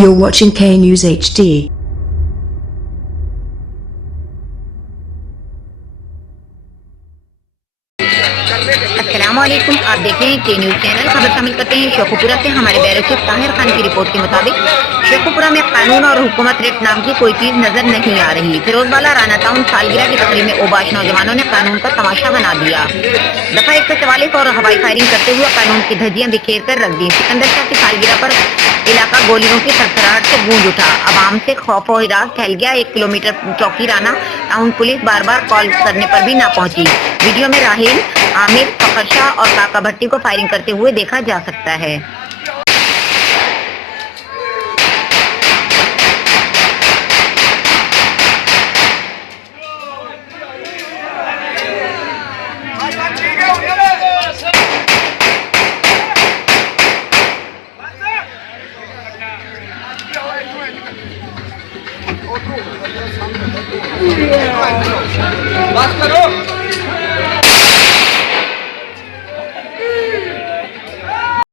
You're watching K News HD. अस्सलामुअलैकुम, आप देख रहे हैं के न्यूज चैनल। खबर शामिल करते हैं शेखुपुरा से। हमारे बैरक चीफ ताहिर खान की रिपोर्ट के मुताबिक शेखुपुरा में कानून और हुकूमत रेट नाम की कोई चीज नजर नहीं आ रही। फिरोजवाला राना टाउन सालगिरह की तकरीब में ओबाश नौजवानों ने कानून का तमाशा बना दिया। दफा 144 और हवाई फायरिंग करते हुए कानून की धज्जियां बिखेर कर रख दी। सिकंदर शाह की सालगिरह पर इलाका गोलियों की थरथराहट से गूंज उठा। अवाम से खौफ और हिरास फैल गया। 1 किलोमीटर चौकी राना टाउन पुलिस बार बार कॉल करने पर भी ना पहुंची। वीडियो में राहिल, आमिर, फखर शाह और काका भट्टी को फायरिंग करते हुए देखा जा सकता है। बस करो।